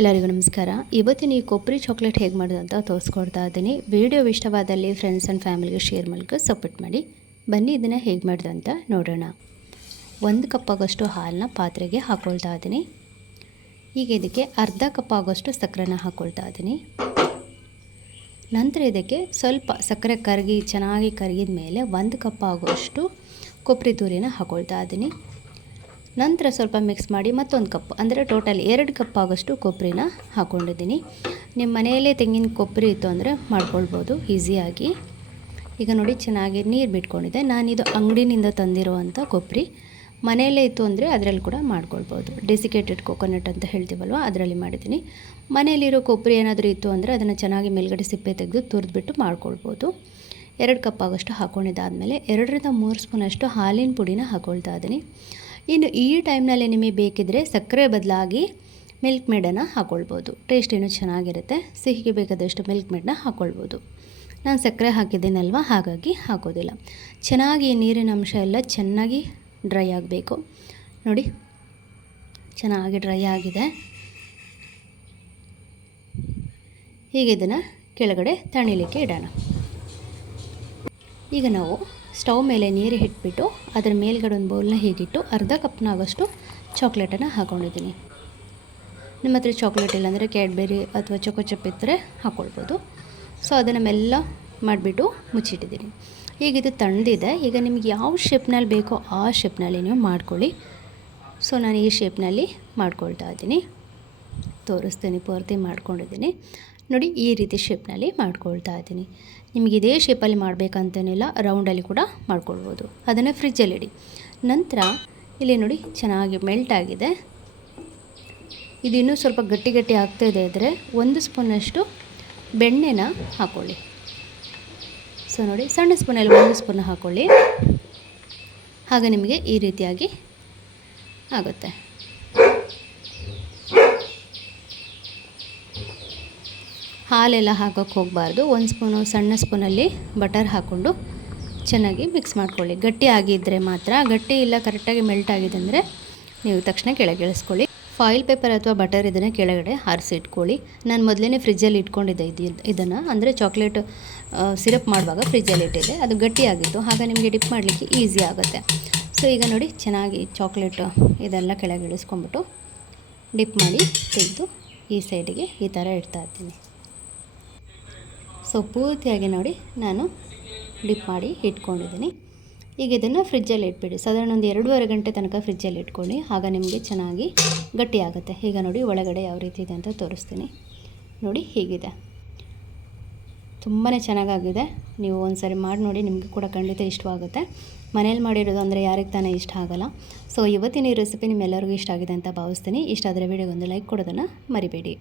ಎಲ್ಲರಿಗೂ ನಮಸ್ಕಾರ. ಇವತ್ತಿನ ಈ ಕೊಬ್ಬರಿ ಚಾಕ್ಲೇಟ್ ಹೇಗೆ ಮಾಡೋದು ಅಂತ ತೋರಿಸ್ಕೊಡ್ತಾ ಇದ್ದೀನಿ. ವಿಡಿಯೋ ಇಷ್ಟವಾದಲ್ಲಿ ಫ್ರೆಂಡ್ಸ್ ಆ್ಯಂಡ್ ಫ್ಯಾಮಿಲಿಗೆ ಶೇರ್ ಮೂಲಕ ಸಪೋರ್ಟ್ ಮಾಡಿ. ಬನ್ನಿ ಇದನ್ನು ಹೇಗೆ ಮಾಡೋದು ಅಂತ ನೋಡೋಣ. ಒಂದು ಕಪ್ ಆಗೋಷ್ಟು ಹಾಲನ್ನ ಪಾತ್ರೆಗೆ ಹಾಕ್ಕೊಳ್ತಾ ಇದ್ದೀನಿ. ಈಗ ಇದಕ್ಕೆ ಅರ್ಧ ಕಪ್ ಆಗೋಷ್ಟು ಸಕ್ಕರೆನ ಹಾಕ್ಕೊಳ್ತಾ ಇದ್ದೀನಿ. ನಂತರ ಇದಕ್ಕೆ ಸ್ವಲ್ಪ ಸಕ್ಕರೆ ಕರಗಿ ಚೆನ್ನಾಗಿ ಕರಗಿದ ಮೇಲೆ ಒಂದು ಕಪ್ ಆಗೋಷ್ಟು ಕೊಬ್ಬರಿ ತುರಿನ ಹಾಕ್ಕೊಳ್ತಾ ಇದ್ದೀನಿ. ನಂತರ ಸ್ವಲ್ಪ ಮಿಕ್ಸ್ ಮಾಡಿ ಮತ್ತೊಂದು ಕಪ್, ಅಂದರೆ ಟೋಟಲ್ ಎರಡು ಕಪ್ ಆಗೋಷ್ಟು ಕೊಬ್ಬರಿನ ಹಾಕ್ಕೊಂಡಿದ್ದೀನಿ ನಿಮ್ಮ ಮನೆಯಲ್ಲೇ ತೆಂಗಿನ ಕೊಬ್ಬರಿ ಇತ್ತು ಅಂದರೆ ಮಾಡ್ಕೊಳ್ಬೋದು ಈಸಿಯಾಗಿ ಈಗ ನೋಡಿ ಚೆನ್ನಾಗಿ ನೀರು ಬಿಟ್ಕೊಂಡಿದೆ. ನಾನಿದು ಅಂಗಡಿನಿಂದ ತಂದಿರುವಂಥ ಕೊಬ್ಬರಿ ಮನೆಯಲ್ಲೇ ಇತ್ತು ಅಂದರೆ ಅದರಲ್ಲಿ ಕೂಡ ಮಾಡ್ಕೊಳ್ಬೋದು. ಡೆಸಿಕೇಟೆಡ್ ಕೊಕೊನಟ್ ಅಂತ ಹೇಳ್ತೀವಲ್ವ, ಅದರಲ್ಲಿ ಮಾಡಿದ್ದೀನಿ. ಮನೆಯಲ್ಲಿರೋ ಕೊಬ್ಬರಿ ಏನಾದರೂ ಇತ್ತು ಅಂದರೆ ಅದನ್ನು ಚೆನ್ನಾಗಿ ಮೇಲ್ಗಡೆ ಸಿಪ್ಪೆ ತೆಗೆದು ತುರಿದ್ಬಿಟ್ಟು ಮಾಡ್ಕೊಳ್ಬೋದು. ಎರಡು ಕಪ್ ಆಗೋಷ್ಟು ಹಾಕ್ಕೊಂಡಿದ್ದಾದಮೇಲೆ ಎರಡರಿಂದ ಮೂರು ಸ್ಪೂನಷ್ಟು ಹಾಲಿನ ಪುಡಿನ ಹಾಕ್ಕೊಳ್ತಾ ಇದ್ದೀನಿ. ಇನ್ನು ಈ ಟೈಮ್ನಲ್ಲಿ ನಿಮಗೆ ಬೇಕಿದ್ದರೆ ಸಕ್ಕರೆ ಬದಲಾಗಿ ಮಿಲ್ಕ್ ಮೇಡನ್ನು ಹಾಕ್ಕೊಳ್ಬೋದು ಟೇಸ್ಟ್ ಏನು ಚೆನ್ನಾಗಿರುತ್ತೆ. ಸಿಹಿಗೆ ಬೇಕಾದಷ್ಟು ಮಿಲ್ಕ್ ಮೇಡನ್ನ ಹಾಕ್ಕೊಳ್ಬೋದು ನಾನು ಸಕ್ಕರೆ ಹಾಕಿದ್ದೀನಲ್ವ? ಹಾಗಾಗಿ ಹಾಕೋದಿಲ್ಲ. ಚೆನ್ನಾಗಿ ನೀರಿನ ಅಂಶ ಎಲ್ಲ ಚೆನ್ನಾಗಿ ಡ್ರೈ ಆಗಬೇಕು. ನೋಡಿ, ಚೆನ್ನಾಗಿ ಡ್ರೈ ಆಗಿದೆ. ಹೀಗೆ ಇದನ್ನು ಕೆಳಗಡೆ ತಣಿಲಿಕ್ಕೆ ಇಡೋಣ. ಈಗ ನಾವು ಸ್ಟವ್ ಮೇಲೆ ನೀರು ಇಟ್ಬಿಟ್ಟು ಅದರ ಮೇಲ್ಗಡೆ ಒಂದು ಬೌಲ್ನ ಹೀಗಿಟ್ಟು ಅರ್ಧ ಕಪ್ನಾಗಷ್ಟು ಚಾಕ್ಲೇಟನ್ನು ಹಾಕ್ಕೊಂಡಿದ್ದೀನಿ. ನಿಮ್ಮ ಹತ್ರ ಚಾಕ್ಲೇಟ್ ಇಲ್ಲಾಂದರೆ ಕ್ಯಾಡ್ಬೆರಿ ಅಥವಾ ಚೊಕೊ ಚಪ್ ಇದ್ದರೆ ಹಾಕ್ಕೊಳ್ಬೋದು. ಸೊ, ಅದನ್ನು ಮೆಲ್ಲ ಮಾಡಿಬಿಟ್ಟು ಮುಚ್ಚಿಟ್ಟಿದ್ದೀನಿ. ಈಗ ಇದು ತಣ್ಣದಿದೆ ಈಗ ನಿಮ್ಗೆ ಯಾವ ಶೇಪ್ನಲ್ಲಿ ಬೇಕೋ ಆ ಶೇಪ್ನಲ್ಲಿ ನೀವು ಮಾಡ್ಕೊಳ್ಳಿ. ಸೊ, ನಾನು ಈ ಶೇಪ್ನಲ್ಲಿ ಮಾಡ್ಕೊಳ್ತಾ ಇದ್ದೀನಿ. ತೋರಿಸ್ತೀನಿ, ಪೂರ್ತಿ ಮಾಡ್ಕೊಂಡಿದ್ದೀನಿ. ನೋಡಿ ಈ ರೀತಿ ಶೇಪ್ನಲ್ಲಿ ಮಾಡ್ಕೊಳ್ತಾ ಇದ್ದೀನಿ. ನಿಮಗೆ ಇದೇ ಶೇಪಲ್ಲಿ ಮಾಡಬೇಕಂತೇನಿಲ್ಲ ರೌಂಡಲ್ಲಿ ಕೂಡ ಮಾಡ್ಕೊಳ್ಬೋದು. ಅದನ್ನು ಫ್ರಿಜ್ಜಲ್ಲಿಡಿ ನಂತರ ಇಲ್ಲಿ ನೋಡಿ ಚೆನ್ನಾಗಿ ಮೆಲ್ಟ್ ಆಗಿದೆ. ಇದು ಇನ್ನೂ ಸ್ವಲ್ಪ ಗಟ್ಟಿ ಗಟ್ಟಿ ಆಗ್ತಾ ಇದೆ ಅಂದರೆ ಒಂದು ಸ್ಪೂನಷ್ಟು ಬೆಣ್ಣೆನ ಹಾಕ್ಕೊಳ್ಳಿ ಸೊ ನೋಡಿ ಸಣ್ಣ ಸ್ಪೂನಲ್ಲಿ ಒಂದು ಸ್ಪೂನ್ ಹಾಕ್ಕೊಳ್ಳಿ ಹಾಗೆ ನಿಮಗೆ ಈ ರೀತಿಯಾಗಿ ಆಗುತ್ತೆ. ಹಾಲೆಲ್ಲ ಹಾಕೋಕ್ಕೆ ಹೋಗಬಾರ್ದು. ಒಂದು ಸ್ಪೂನು, ಸಣ್ಣ ಸ್ಪೂನಲ್ಲಿ ಬಟರ್ ಹಾಕ್ಕೊಂಡು ಚೆನ್ನಾಗಿ ಮಿಕ್ಸ್ ಮಾಡ್ಕೊಳ್ಳಿ. ಗಟ್ಟಿ ಆಗಿದ್ದರೆ ಮಾತ್ರ, ಗಟ್ಟಿ ಇಲ್ಲ ಕರೆಕ್ಟಾಗಿ ಮೆಲ್ಟ್ ಆಗಿದೆ ಅಂದರೆ ನೀವು ತಕ್ಷಣ ಕೆಳಗೆ ಇಳಿಸ್ಕೊಳ್ಳಿ ಫಾಯಿಲ್ ಪೇಪರ್ ಅಥವಾ ಬಟರ್ ಇದನ್ನು ಕೆಳಗಡೆ ಹಾರಿಸಿ ಇಟ್ಕೊಳ್ಳಿ. ನಾನು ಮೊದಲೇ ಫ್ರಿಜ್ಜಲ್ಲಿ ಇಟ್ಕೊಂಡಿದ್ದೆ ಇದು, ಇದನ್ನು. ಅಂದರೆ ಚಾಕ್ಲೇಟ್ ಸಿರಪ್ ಮಾಡುವಾಗ ಫ್ರಿಜ್ಜಲ್ಲಿ ಇಟ್ಟಿದ್ದೆ. ಅದು ಗಟ್ಟಿಯಾಗಿತ್ತು ಆಗ ನಿಮಗೆ ಡಿಪ್ ಮಾಡಲಿಕ್ಕೆ ಈಸಿ ಆಗುತ್ತೆ. ಸೊ ಈಗ ನೋಡಿ ಚೆನ್ನಾಗಿ ಚಾಕ್ಲೇಟ್ ಇದೆಲ್ಲ ಕೆಳಗೆ ಇಳಿಸ್ಕೊಂಬಿಟ್ಟು ಡಿಪ್ ಮಾಡಿ ತೆಗೆದು ಈ ಸೈಡಿಗೆ ಈ ಥರ ಇಡ್ತಾ ಇರ್ತೀನಿ. ಸೊ ಪೂರ್ತಿಯಾಗಿ ನೋಡಿ ನಾನು ಡಿಪ್ ಮಾಡಿ ಇಟ್ಕೊಂಡಿದ್ದೀನಿ. ಈಗ ಇದನ್ನು ಫ್ರಿಜ್ಜಲ್ಲಿ ಇಟ್ಬಿಡಿ. ಸಾಧಾರಣ ಒಂದು ಎರಡೂವರೆ ಗಂಟೆ ತನಕ ಫ್ರಿಜ್ಜಲ್ಲಿ ಇಟ್ಕೊಳ್ಳಿ. ಆಗ ನಿಮಗೆ ಚೆನ್ನಾಗಿ ಗಟ್ಟಿಯಾಗುತ್ತೆ ಈಗ ನೋಡಿ ಒಳಗಡೆ ಯಾವ ರೀತಿ ಇದೆ ಅಂತ ತೋರಿಸ್ತೀನಿ. ನೋಡಿ ಹೀಗಿದೆ. ತುಂಬಾ ಚೆನ್ನಾಗಾಗಿದೆ. ನೀವು ಒಂದು ಸಾರಿ ಮಾಡಿ ನೋಡಿ ನಿಮಗೆ ಕೂಡ ಖಂಡಿತ ಇಷ್ಟವಾಗುತ್ತೆ. ಮನೇಲಿ ಮಾಡಿರೋದು ಅಂದರೆ ಯಾರಿಗೆ ತಾನೇ ಇಷ್ಟ ಆಗೋಲ್ಲ. ಸೊ ಇವತ್ತಿನ ಈ ರೆಸಿಪಿ ನಿಮ್ಮೆಲ್ಲರಿಗೂ ಇಷ್ಟ ಆಗಿದೆ ಅಂತ ಭಾವಿಸ್ತೀನಿ. ಇಷ್ಟ ಆದರೆ ವಿಡಿಯೋಗೊಂದು ಲೈಕ್ ಕೊಡೋದನ್ನು ಮರಿಬೇಡಿ.